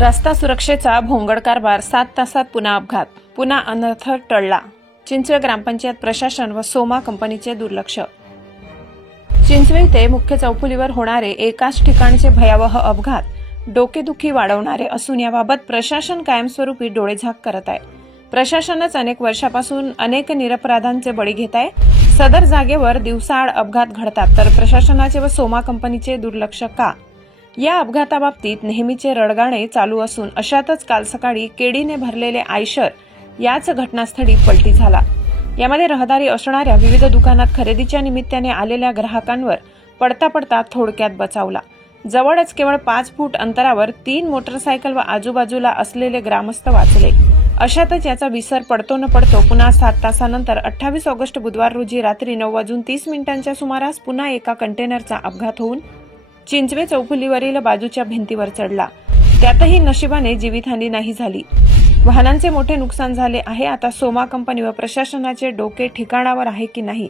रस्ता सुरक्षेचा भोंगळ कारभार 7 तासात पुन्हा अपघात, पुन्हा अनर्थ टळला. चिंचवे ग्रामपंचायत प्रशासन व सोमा कंपनीचे दुर्लक्ष. चिंचवे येथे मुख्य चौफुलीवर होणारे एकाच ठिकाणचे भयावह अपघात डोकेदुखी वाढवणारे असून याबाबत प्रशासन कायमस्वरूपी डोळेझाक करत आहे. प्रशासनच अनेक वर्षापासून अनेक निरपराधांचे बळी घेत आहे. सदर जागेवर दिवसाआड अपघात घडतात तर प्रशासनाचे व सोमा कंपनीचे दुर्लक्ष का? या अपघाताबाबतीत नेहमीचे रडगाणे चालू असून अशातच काल सकाळी केडीने भरलेले आयशर याच घटनास्थळी पलटी झाला. यामध्ये रहदारी असणाऱ्या विविध दुकानात खरेदीच्या निमित्ताने आलेल्या ग्राहकांवर पडता पडता थोडक्यात बचावला. जवळच केवळ 5 फूट अंतरावर 3 मोटरसायकल व आजूबाजूला असलेले ग्रामस्थ वाचले. अशातच याचा विसर पडतो न पडतो पुन्हा 7 तासानंतर 28 ऑगस्ट बुधवार रोजी रात्री 9:30 सुमारास पुन्हा एका कंटेनरचा अपघात होऊन चिंचवे चौफुलीवरील बाजूच्या भिंतीवर चढला. त्यातही नशिबाने जीवितहानी नाही झाली. वाहनांचे मोठे नुकसान झाले आहे. आता सोमा कंपनी व प्रशासनाचे डोके ठिकाणावर आहे की नाही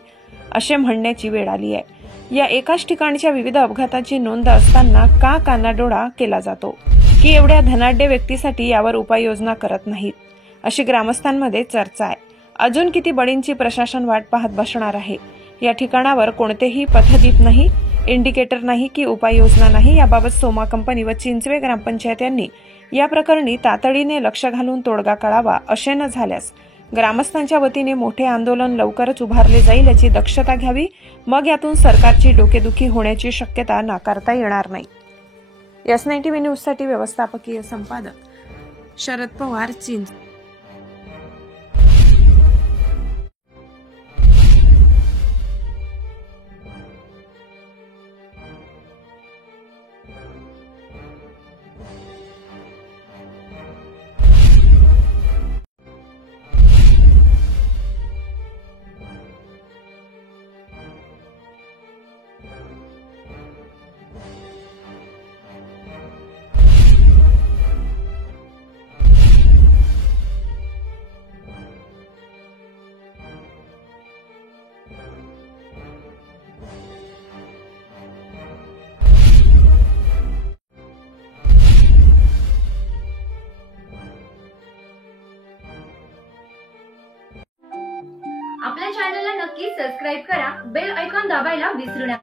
असे म्हणण्याची वेळ आली आहे. या एकाच ठिकाणच्या विविध अपघाताची नोंद असताना का कानाडोळा केला जातो की एवढ्या धनाढ्य व्यक्तीसाठी यावर उपाययोजना करत नाहीत अशी ग्रामस्थांमध्ये चर्चा आहे. अजून किती बळींची प्रशासन वाट पाहत बसणार आहे? या ठिकाणावर कोणतेही पथदीप नाही, इंडिकेटर नाही की उपाययोजना नाही. याबाबत सोमा कंपनी व चिंचवे ग्रामपंचायत यांनी या प्रकरणी तातडीने लक्ष घालून तोडगा काढावा. असे न झाल्यास ग्रामस्थांच्या वतीने मोठे आंदोलन लवकरच उभारले जाईल याची दक्षता घ्यावी. मग यातून सरकारची डोकेदुखी होण्याची शक्यता नाकारता येणार नाही. S90 न्यूजसाठी व्यवस्थापकीय संपादक शरद पवार, चिंचवे. आपल्या चॅनलला नक्की सबस्क्राइब करा. बेल आयकॉन दाबायला विसरू नका.